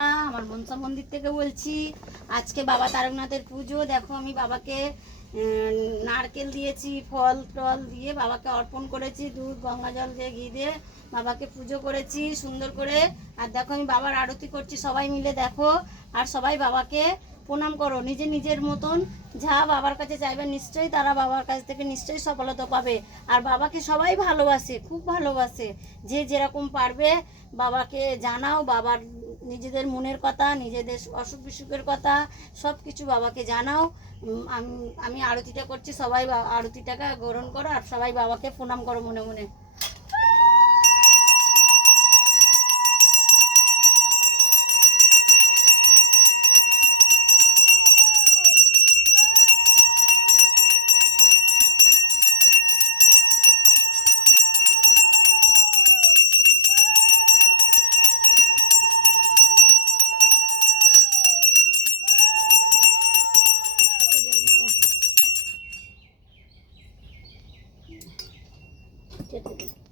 আমার মনসা মন্দির থেকে বলছি। আজকে বাবা তারকনাথের পুজো। দেখো আমি বাবাকে নারকেল দিয়েছি, ফল টল দিয়ে বাবাকে অর্পণ করেছি, দুধ গঙ্গা জল দিয়ে ঘি দিয়ে বাবাকে পুজো করেছি সুন্দর করে। আর দেখো আমি বাবার আরতি করছি, সবাই মিলে দেখো। আর সবাই বাবাকে প্রণাম করো নিজে নিজের মতন। যা বাবার কাছে চাইবে নিশ্চয়ই তারা বাবার কাছ থেকে নিশ্চয়ই সফলতা পাবে। আর বাবাকে সবাই ভালোবাসে, খুব ভালোবাসে। যে যেরকম পারবে বাবাকে জানাও, বাবার নিজেদের মনের কথা, নিজেদের অসুখ বিসুখের কথা সব কিছু বাবাকে জানাও। আমি আরতিটা করছি, সবাই আরতিটাকে গ্রহণ করো আর সবাই বাবাকে প্রণাম করো মনে মনে। কেটে দিই।